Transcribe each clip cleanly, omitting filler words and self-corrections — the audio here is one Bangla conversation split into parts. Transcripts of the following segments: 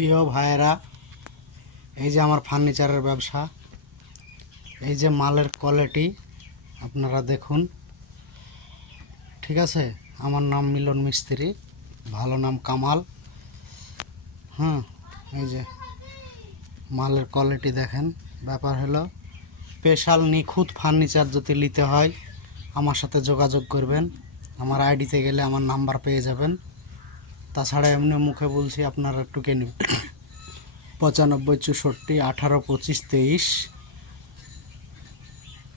প্রিয় ভাইয়েরা, এই যে আমার ফার্নিচারের ব্যবসা, এই যে মালের কোয়ালিটি আপনারা দেখুন। ঠিক আছে, আমার নাম মিলন মিস্ত্রি, ভালো নাম কামাল। এই যে মালের কোয়ালিটি দেখেন। ব্যাপার হলো, স্পেশাল নিখুঁত ফার্নিচার যদি নিতে হয় আমার সাথে যোগাযোগ করবেন। আমার আইডিতে গেলে আমার নাম্বার পেয়ে যাবেন। তাছাড়া এমনি মুখে বলছি, আপনারা টুকে নিন 95 64 18 25 23,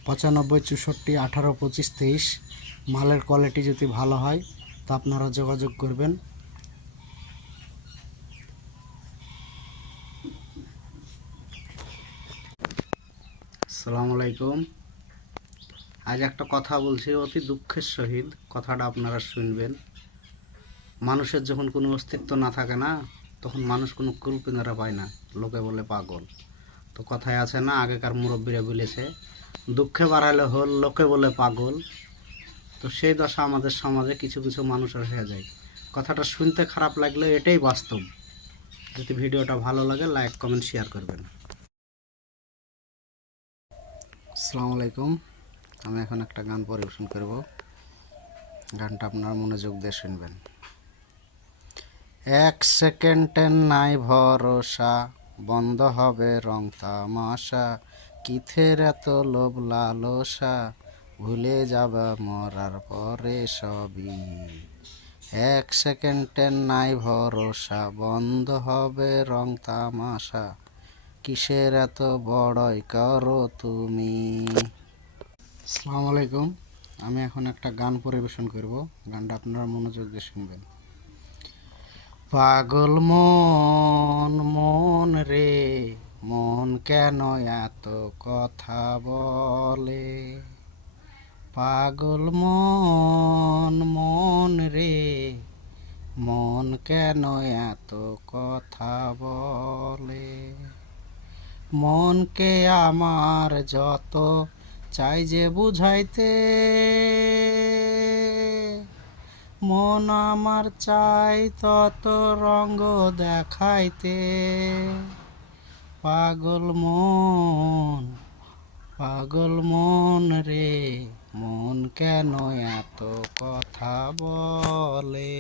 95 64 18 25 23। মালের কোয়ালিটি যদি ভালো হয় তো আপনারা যোগাযোগ করবেন। আসসালামু আলাইকুম। আজ একটা কথা বলছি, অতি দুঃখের সহিত কথাটা আপনারা শুনবেন। মানুষের যখন কোনো অস্তিত্ব না থাকে না, তখন মানুষ কোনো কুলকিনারা পায় না, লোকে বলে পাগল। তো কথায় আছে না, আগেকার মুরব্বীরা বলেছে, দুঃখে বাড়ালে হল লোকে বলে পাগল। তো সেই দশা আমাদের সমাজে কিছু কিছু মানুষের হয়ে যায়। কথাটা শুনতে খারাপ লাগলে এটাই বাস্তব। যদি ভিডিওটা ভালো লাগে, লাইক কমেন্ট শেয়ার করবেন। আসসালামু আলাইকুম। আমি এখন একটা গান পরিবেশন করব। গানটা আপনার মনোযোগ দিয়ে শুনবেন। এক সেকেন্ডের নাই ভরসা, বন্ধ হবে রং তামাশা, কিথের এত লোভ লালসা, ভুলে যাবা মরার পরে সবই। এক সেকেন্ডের নাই ভরসা, বন্ধ হবে রং তামাশা, কিসের এত বড়ই করো তুমি। আসসালামু আলাইকুম। আমি এখন একটা গান পরিবেশন করব। গানটা আপনারা মনোযোগ দিয়ে শুনবেন। পাগল মন মন রে, মন কেন এত কথা বলে। পাগল মন মন রে, মন কেন এত কথা বলে। মনকে আমার যত চাই যে বুঝাইতে, মন আমার চাই তত রঙ্গ দেখাইতে। পাগল মন রে, মন কেন এত কথা বলে।